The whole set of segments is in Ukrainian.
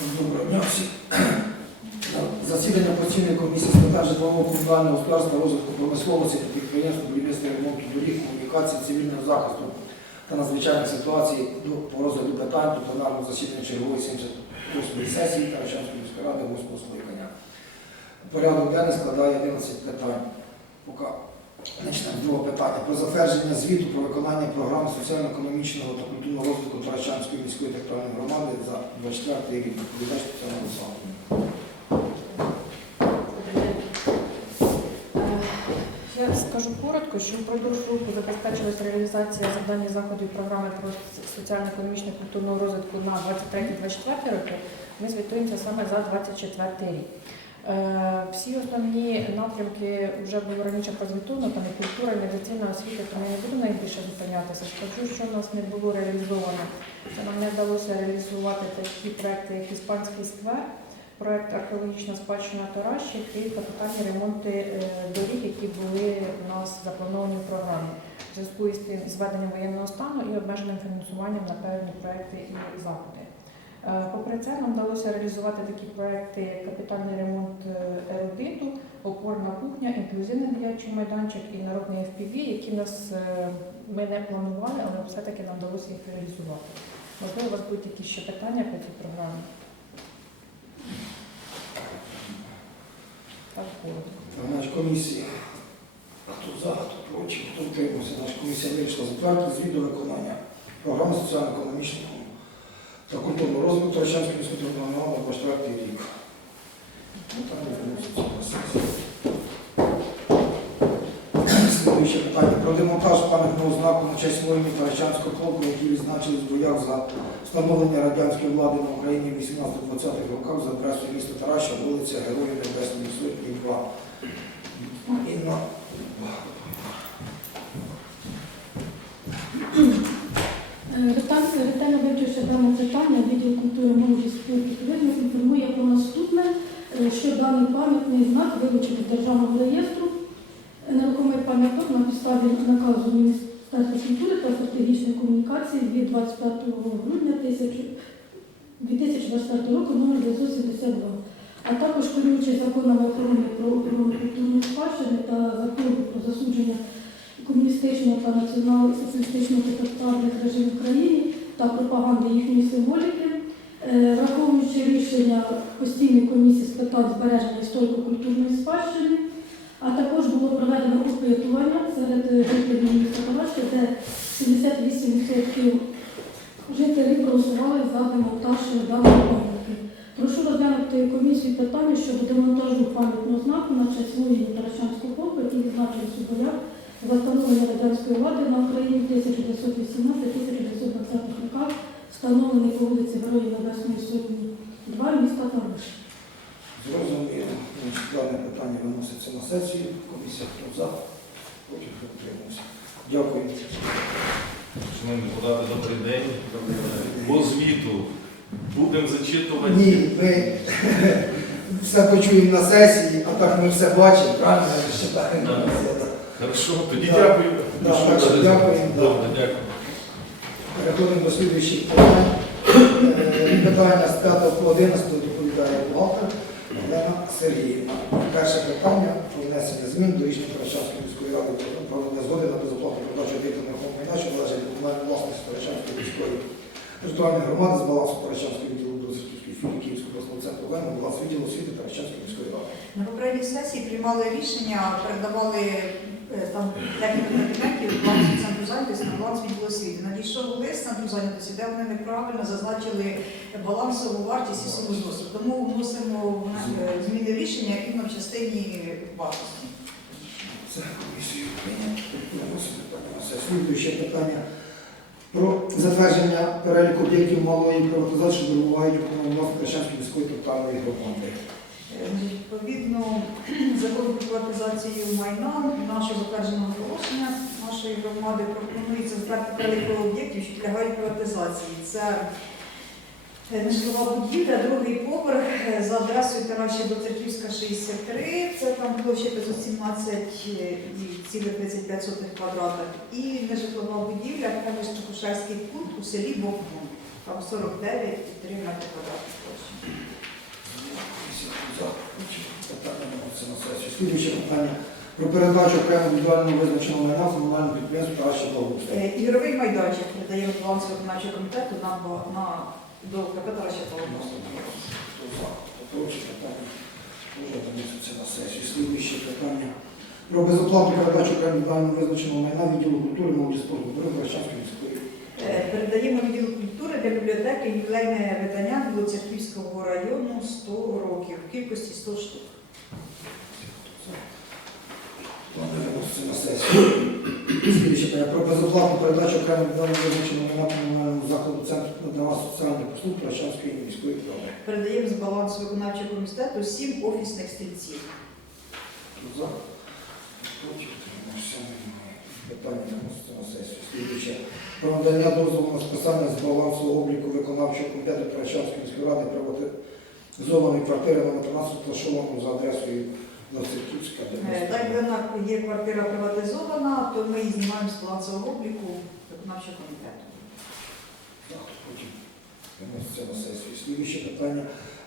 Доброго дня всім. Засідання постійної комісії з питань житлового комунального господарства, розвитку промисловості та підприємств, будівництва ремонту доріг, комунікації, цивільного захисту та надзвичайних ситуацій по розгляду питань до пленарного засідання чергової 78 сесії Таращанської міської ради 8 скликання. Порядок денний складає 11 питань. Поки Почнемо з другого питання про затвердження звіту про виконання програми соціально-економічного та культурного розвитку Таращанської міської територіальної громади за 24 рік. Відповідач Тетяна Олександровна. Е, Я скажу коротко, що впродовж року забезпечилась реалізація завдань заходів програми про соціально-економічну і культурного розвитку на 23-24 роки. Ми звітуємося саме за 24 рік. Е, Всі основні напрямки вже було раніше прозвітовано, там і культура, і медицина, освіта, тому я не буду найбільше зупинятися. Скажу, що у нас не було реалізовано. Нам не вдалося реалізувати такі проекти, як Іспанський сквер, проект археологічна спадщина Таращик і капітальні ремонти е, доріг, які були у нас заплановані в програмі. В зв'язку тим зведенням воєнного стану і обмеженим фінансуванням на певні проекти і заходи. Е, Попри це, нам вдалося реалізувати такі проекти, як капітальний ремонт ерудиту, опорна кухня, інклюзивний дитячий майданчик і народний FPV, які нас е, ми не планували, але все-таки нам вдалося їх реалізувати. Можливо, у вас будуть якісь ще питання по цій програмі? Так, коротко. Комісія. Хто за, хто проти, хто утримався. Наша комісія вирішила затвердити звіт до виконання програми соціально-економічного та культурного розвитку Таращанської міської громади на 24 рік. Ну, на сесію. Слідуюче питання про демонтаж пам'ятного знаку на честь воїнів Таращанського полку, які відзначились в боях за встановлення радянської влади на Україні в 18-20-х роках за адресою міста Тараща, вулиця Героїв Небесної Сотні 2. Інна. Ретельно ретельно вивчивши дане питання, відділ культури, молоді, і туризму інформує про наступне, е, що даний пам'ятний знак вилучений державного реєстру. Нерухомий пам'яток на підставі наказу Міністерства культури та стратегічної комунікації від 25 грудня 1000 2024 року номер 972, а також керуючись законами охорони про охорону культурної спадщини та комуністичного та націонал-соціалістичного тоталітарних режимів в країні та пропаганди їхньої символіки, е, враховуючи рішення постійної комісії з питань збереження історико-культурної спадщини, а також було проведено опитування серед жителів міста Палачки, де 78% жителів проголосували за демонтаж даної пам'ятки. Прошу розглянути комісію питання щодо демонтажу пам'ятного знаку на честь воїнів Таращанського полку, які відзначились у боях за встановлення радянської влади на Україні в 1918-1920 роках, встановлений по вулиці Героїв Небесної Сотні 2 міста Тараш. Зрозуміло. Дане питання виноситься на сесію. Комісія хто за, хто утримався. Дякую. Шановні депутати, добрий день. По звіту будемо зачитувати. Ні, ми все почуємо на сесії, а так ми все бачимо, правильно я читаю. Хорошо, тоді Да. дякую. Да, що так що далі? да. Добре, дякую. Переходимо до слідуючих питань. Е, Питання з 5 по 11 доповідає бухгалтер Олена Сергіївна. Перше питання про внесення змін до рішення Таращанської міської ради про надання згоди на безоплатну передачу об'єктів нерухомого майна, що належить до комунальної власності Таращанської міської територіальної громади з балансу Таращанської відділу Досвідської філії Київського обласного центру ВЕН на баланс відділу освіти Таращанської міської ради. На попередній сесії приймали рішення, передавали там декілька документів балансу центру зайнятості на баланс відділу освіти. Надійшов лист центру зайнятості, де вони неправильно зазначили балансову вартість і суму зносу. Тому вносимо е, зміни рішення іменно в частині вартості. Це комісію. Слідуюче питання про затвердження переліку об'єктів малої приватизації, що перебувають у повноваженні Таращанської міської тотальної громади. Відповідно, закон про приватизацію майна нашого затвердженого оголошення нашої громади пропонується затвердити перелік об'єктів, що підлягають приватизації. Це е, нежитлова будівля, другий поверх е, за адресою Тараща до Церківська 63, це там площа 517,35 квадратів. І нежитлова будівля, Кам'янсько-Кушарський пункт у селі Богдон. Там 49 і 3 метри квадратних площі. За. Питання на сесію. Слідуюче питання про передачу окремо індивідуального визначеного майна комунального підприємства «Краща благоустрій». Е, Ігровий майданчик передаємо баланс виконавчого комітету на, на до КП Тараща Павлова. Хто за? Хто проти? Питання вже виноситься на сесію. Слідуюче питання про безоплатну передачу окремо індивідуального визначеного майна відділу культури, молоді спорту, міської Е, Передаємо відділу для бібліотеки ювілейне видання Білоцерківського району 100 років в кількості 100 штук. Про безоплатну передачу окремо індивідуального визначеного комунальному закладу Центру надання соціальних послуг Рощанської міської ради. Передаємо з балансу виконавчого комітету 7 офісних стільців. За? Питання на сесію. Слідуюче про надання дозволу на списання з балансу обліку виконавчого комітету Прощанської міської ради приватизованої квартири номер 13, розташованої за адресою Новцерківська, Е, Так, вона є квартира приватизована, то ми її знімаємо з балансового обліку виконавчого комітету. Так, потім виноситься на сесію. Слідуюче питання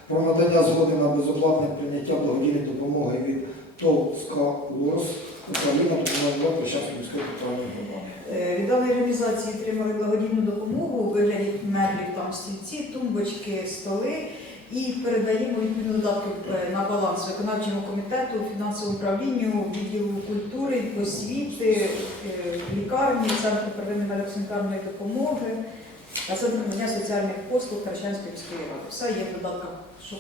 про надання згоди на безоплатне прийняття благодійної допомоги від ТОВ «СКА ЛОРС управління допомоги Прощанської міської територіальної громади. Е, Від даної організації отримали благодійну допомогу у вигляді меблів, там стільці, тумбочки, столи. І передаємо відповідно додатки е, на баланс виконавчому комітету, фінансовому управлінню, відділу культури, освіти, е, лікарні, центру первинної медико-санітарної допомоги та мене соціальних послуг Харчанської міської ради. Все є в додатках, за,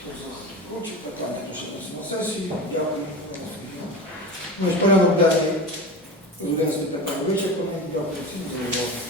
хто проти, питання на сесії. Дякую. Порядок денний з 11 питань вичерпаний. Дякую всім за увагу.